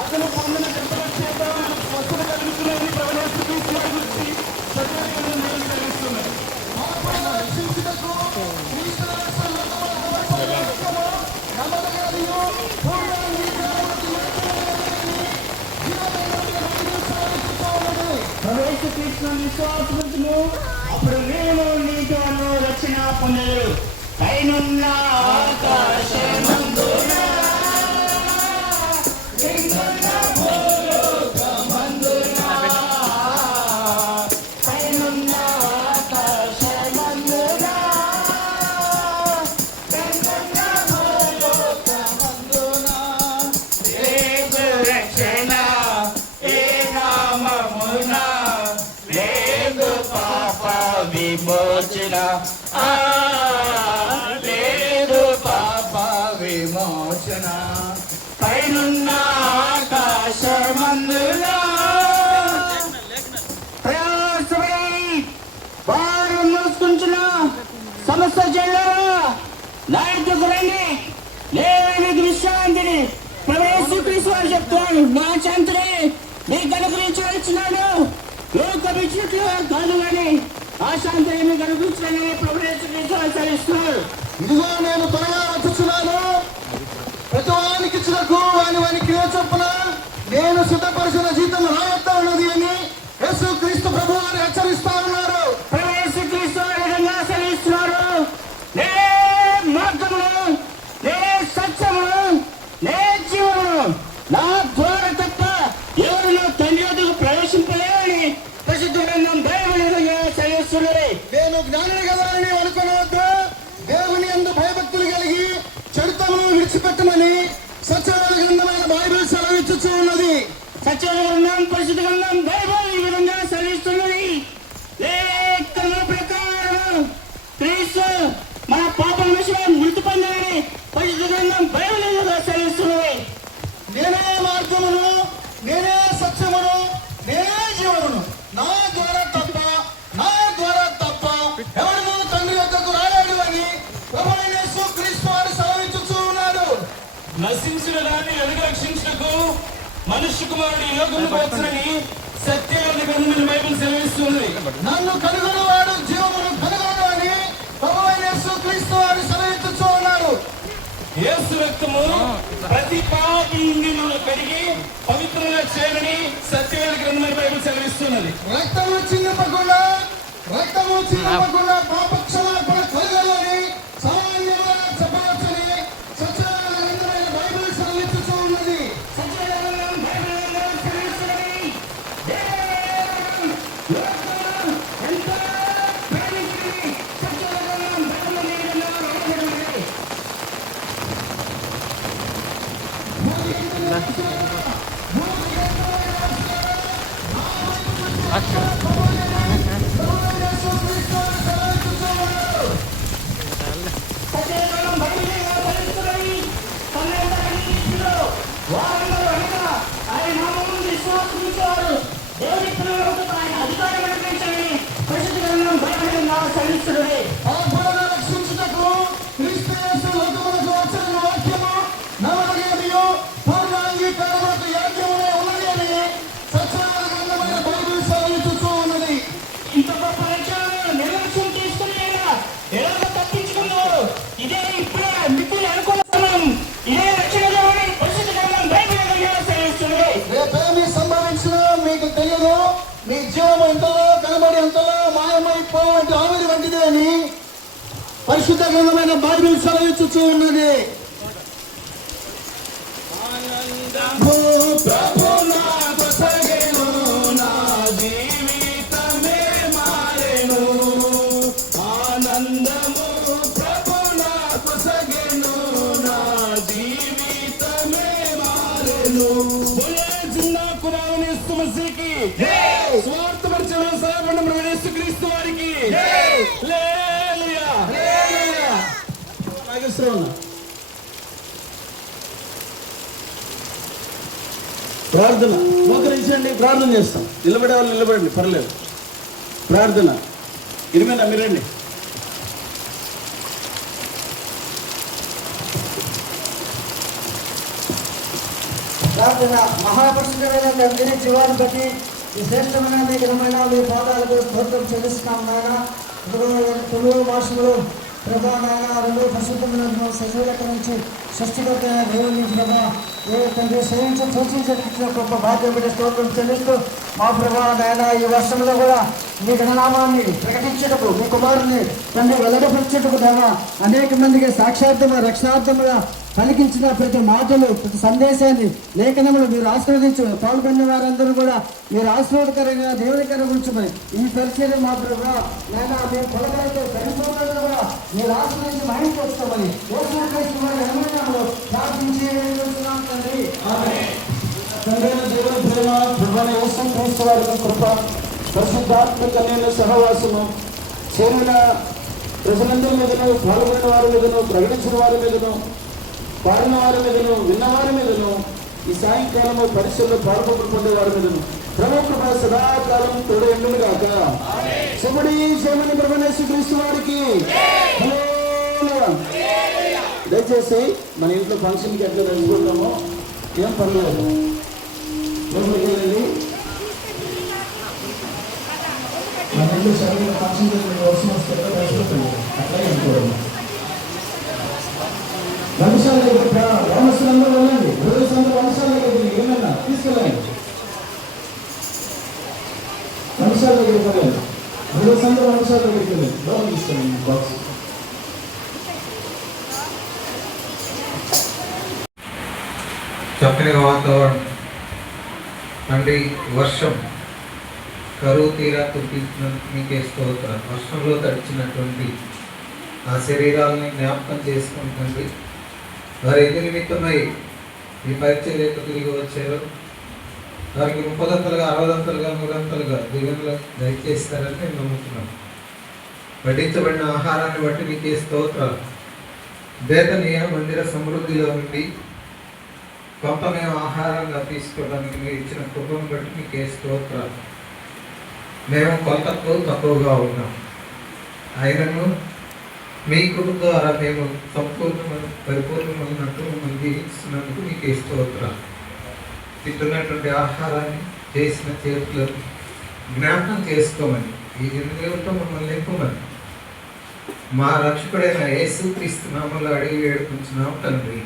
అతను పొందిన గంటల చేత స్వస్థత కలుగుతున్నాయని ప్రవేశిస్తున్నాయి. రక్షించుటకు ప్రవేశించిన విశ్వాసము అప్పుడు మేము నీతో రక్షణ పొందరు. పైనున్న ఆకాశమందున విమోచన లేదు పాప విమోచన పైనున్న ఆకాశమందున ప్రయాసమై వారు మోసుకుంటున్న సమస్త జల్లారా నా ఇంటికి రండి, లేని విశ్రాంతిని ప్రవేశించి వారు చెప్తాను. నా చంద్రే మీకు అనుగ్రహించి వచ్చినాడు. లోకమిచ్చినట్లుగా కాదు కానీ ఆశాంతరేమి కనిపించాలని ప్రవేశిస్తున్నారు. ఇదిగో నేను త్వరగా వచ్చుచున్నాను. ప్రతి వానికి ఇచ్చినకు వాని క్రియ చొప్పున నేను సిద్ధపరిచిన జీతం రాయత్తా ఉన్నది అని యేసు క్రీస్తు ప్రభు వారు హెచ్చరిస్తా ఉన్నారు. ప్రవేశ క్రీస్తు విధంగా సెలవిస్తున్నారు. నే మార్గమును, నే సత్యమును, నే జీవమును, నా ద్వారా తప్ప ఎవరు తండ్రి వద్దకు ప్రవేశింపలేదని ప్రసిద్ధ గ్రంథం బైబిల్ సెలవిస్తున్నది. నేను జ్ఞాని కదా అని అనుకునవద్దు. దేవుని యందు భయభక్తులు కలిగి చెడుతమును విడిచిపెట్టమని సత్యవేద గ్రంథమైన బైబిల్ సెలవిచ్చుచూ ఉన్నది. సత్యవేద గ్రంథం పరిశుద్ధ గ్రంథం బైబిల్ ఈ విధంగా సెలవిస్తున్నది. లేఖన ప్రకారం క్రీస్తు మన పాపం విషయం మృతి పొందాలని పరిశుద్ధ గ్రంథం బైబిల్ సెలవిస్తున్నది. నేనే మార్గమును, నేనే సత్యమును, నేనే జీవమును, నా ద్వారా తప్ప ఎవరు తండ్రి వద్దకు రాలేడు అని ప్రభువైన యేసు క్రీస్తు వారు సెలవిచ్చుచూ ఉన్నాడు. నశించిన దాన్ని రక్షించుటకు మనుష్య కుమారుడు ఈ లోకములకు వచ్చునని సత్యవేద గ్రంథమైన బైబిల్ సెలవిస్తుంది. నన్ను కనుగొనేవాడు జీవమును కనుగొను అని ప్రభువైన యేసు క్రీస్తు వారు సెలవిచ్చుచూ ఉన్నాడు. యేసు రక్తము ప్రతి పాపిని కడిగి పవిత్రంగా చేయాలని సత్యవేద గ్రంథమైన బైబిల్ సెలవిస్తున్నది. రక్తము చిందింపకుండా పాప క్షమాపణ కలగాలని సామాన్యంగా చెప్పవచ్చని సత్యవేద గ్రంథమైన బైబిల్ సెలవిచ్చుచూ ఉన్నది. రక్షించుటకు క్రీస్తు యేసు లోకమునకు వచ్చిన వాక్యము నమ్మదగినదియు పూర్వాంగీకారములకు యోగ్యమునే ఉన్నది అని సత్యవేద గ్రంథమైన బైబిల్ సెలవిచ్చుచూ ఉన్నది. ఇంత గొప్ప రక్షణను నిర్లక్ష్యం చేసుకుని ఎలా తప్పించుకున్నారు? ఇదే ఇప్పుడే మిత్రులు అనుకున్నాం. ఇదే రక్షణ పరిస్థితి రేపేమి సంభవించినా మీకు తెలియదు. మీ జీవం ఎంతలో కనబడి ఎంతలో మాయమైపోవంటి ఆవిరి వంటిది అని పరిశుద్ధ గ్రంథమైన బైబిల్ సెలవిచ్చుచూ ఉన్నది. స్వార్థపరిచయం సహాయపడిన యేసు క్రీస్తు వారికి ప్రార్థన మోకరించండి, ప్రార్థన చేస్తాం. నిలబడే వాళ్ళు నిలబడండి, పర్లేదు. ప్రార్థన ఇరిమేనా మీరండి. ప్రార్థన. మహాపరిశుద్ధమైన తండ్రి, జీవాన్ని బట్టి ఈ శ్రేష్టమైన మీ ఘనమైన మీ పాదాలకు స్తోత్రం చెల్లిస్తున్నాం నాయన. తెలుగు భాషలో ప్రభా నాయన రెండు పరిశుద్ధమైన సజీవుల నుంచి సృష్టికర్త దేవుని ప్రభా ఏ తండ్రి సేవించి సూచించిన గొప్ప భాగ్యం పెట్టి స్తోత్రం చెల్లిస్తూ మా ప్రభా నాయన ఈ వర్షంలో కూడా మీ గణనామాన్ని ప్రకటించుటకు మీ కుమారుని తండ్రి వెల్లడపరిచేటకు దేవా అనేక మందికి సాక్షార్థముగా రక్షణార్థముగా పలికించిన ప్రతి మాటలు ప్రతి సందేశాన్ని లేఖనములు మీరు ఆశీర్వదించు పాల్గొన్న వారందరూ కూడా మీరు ఆశీర్వాదకరంగా దేవునికరంగా ఉంచమని ఈ పరిచయం మా ప్రభా నాయన మేము కొలగలతో పరిపూర్ణంగా కూడా మీరు ఆశీర్వదించి మహిళించుకోమని ప్రార్థించి తండ్రి. తండ్రి దేవుని ప్రేమ ప్రభువైన యేసుక్రీస్తు వారి కృప పరిశుద్ధాత్మ కన్యల సహవాసము చేరిన ప్రజలందరి మీదను పాల్గొన్న వారి మీదను ప్రకటించిన వారి మీదను పాడిన వారి మీదను విన్నవారి మీదను ఈ సాయంకాలము పరీక్షల్లో పాల్గొనకుండా వారి మీదను ప్రభు కృప సదాకాలం తోడు ఎండును గాక. శివుడి శివుని ప్రభువైన యేసుక్రీస్తు వారికి దయచేసి మన ఇంట్లో ఫంక్షన్కి ఎట్లా తెలుసుకుంటామో ఏం పర్లేదు మన ఇంట్లో సరైన ఫంక్షన్ అవసరం వస్తే అట్లా అనుకోవడం. వంశాల దగ్గర వంశస్థులందరూ వెళ్ళండి, అందరూ వంశాల దగ్గర ఏమన్నా తీసుకెళ్ళండి, వంశాల దగ్గరికి వెళ్ళండి, అందరూ వంశాల దగ్గరికి వెళ్ళండి, లోన్ తీసుకెళ్ళండి బాక్స్. చక్కని వాతావరణం అండి. వర్షం కరువు తీరా కురిపించినందుకు మీకే స్తోత్రం. వర్షంలో తడిచినటువంటి ఆ శరీరాలని జ్ఞాపకం చేసుకుంటుంది. వారి ఎదు నిమిత్తమై ఈ పరిచర్యకు తిరిగి వచ్చారు. వారికి 30 60 100 దీవెనలు దయచేస్తారని నేను నమ్ముతున్నాను. వడ్డించబడిన ఆహారాన్ని బట్టి మీకే స్తోత్రాలు. బేతనీయ మందిర సమృద్ధిలో నుండి కొంత మేము ఆహారంగా తీసుకోవడానికి మీరు ఇచ్చిన కృపను బట్టి మీకే స్తోత్రాలు. మేము కొంతకు తక్కువగా ఉన్నాం, ఆయనను మీ కృప ద్వారా మేము పరిపూర్ణమైనట్టు మిమ్మల్ని దీవిస్తున్నందుకు మీకే స్తోత్రాలు. తింటున్నటువంటి ఆహారాన్ని చేసిన చేతులు జ్ఞాపకం చేసుకోమని, ఈ జన్మదేవులతో మమ్మల్ని నింపమని మా రక్షకుడైన యేసుక్రీస్తు నామములో అడిగి వేడుకుంటున్నాం తండ్రి.